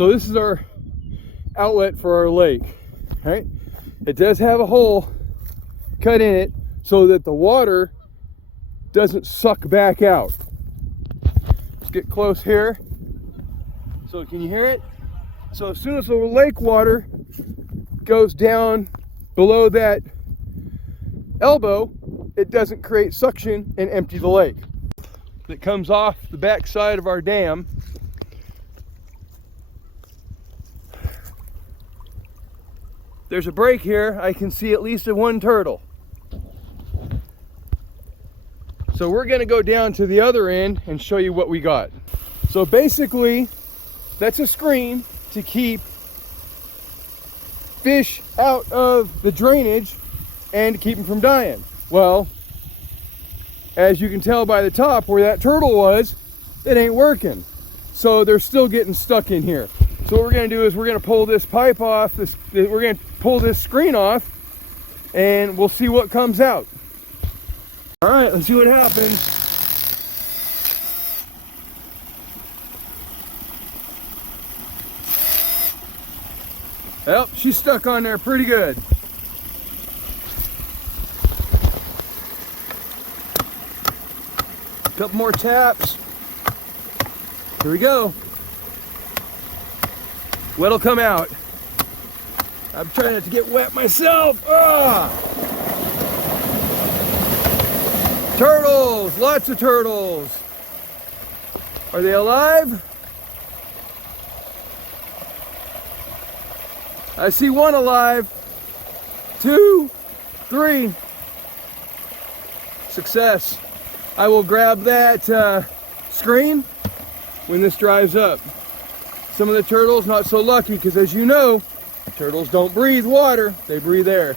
So this is our outlet for our lake, right? It does have a hole cut in it so that the water doesn't suck back out. Let's get close here. So can you hear it? So as soon as the lake water goes down below that elbow, it doesn't create suction and empty the lake. That comes off the back side of our dam. There's a break here. I can see at least one turtle. So we're gonna go down to the other end and show you what we got. So basically, that's a screen to keep fish out of the drainage and to keep them from dying. Well, as you can tell by the top where that turtle was, it ain't working. So they're still getting stuck in here. So what we're gonna do is we're gonna pull this pipe off, we're gonna pull this screen off, and we'll see what comes out. All right, let's see what happens. Well, she's stuck on there pretty good. Couple more taps. Here we go. What'll come out? I'm trying not to get wet myself. Ah! Turtles, lots of turtles. Are they alive? I see one alive. 2, 3. Success. I will grab that screen when this dries up. Some of the turtles not so lucky because, as you know, turtles don't breathe water, they breathe air.